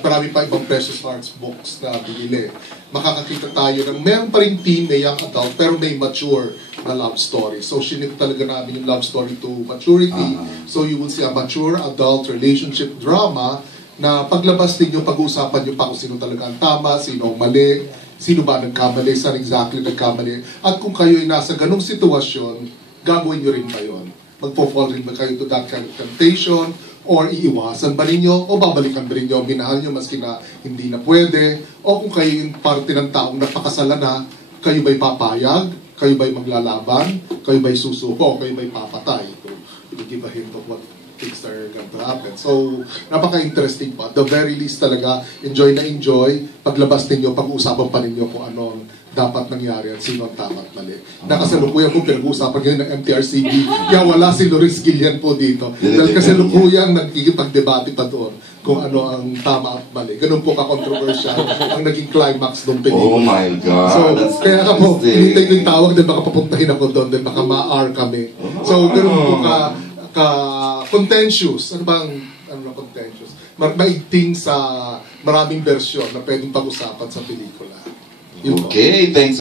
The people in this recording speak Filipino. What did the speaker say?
Marami pa ibang Precious Hearts books na binili. Makakakita tayo ng meron pa rin teen, may young adult, pero may mature na love story. So, sinip talaga namin yung love story to maturity. So, you will see a mature adult relationship drama na paglabas ninyo, pag-uusapan nyo pa kung sino talaga ang tama, sino ang mali, sino ba nagkamali, saan exactly nagkamali. At kung kayo ay nasa ganong sitwasyon, gagawin nyo rin ba yun? Magpo-fall rin ba kayo to that kind of temptation? Or iiwasan ba ninyo? O babalikan ba ninyo? Minahal nyo maski na hindi na pwede? O kung kayo yung parte ng taong napakasalan na, kayo ba'y papayag? Kayo ba'y maglalaban? Kayo ba'y susuko? Kayo ba'y papatay? To give a hint of what things are going to happen. So, napaka-interesting pa. The very least talaga, enjoy na enjoy. Paglabas ninyo, pag-uusapan pa ninyo kung anong dapat nangyari at sino ang tama at mali. Nakasalukuyan po, pinag-uusapan ngayon ng MTRCB. Kaya wala si Loris Gillian po dito. Dahil kasalukuyan nagkikipag-debate pa doon kung ano ang tama at mali. Ganun po ka-controversial ang naging climax ng pelikula. Oh my God! So, that's kaya ka po, hinintay ko yung tawag, din baka papuntahin ako doon, din baka ma-R kami. So, ganun po ka-contentious. Ano bang contentious? Maigting sa maraming versyon na pwedeng pag-usapan sa pelikula. Okay, thanks.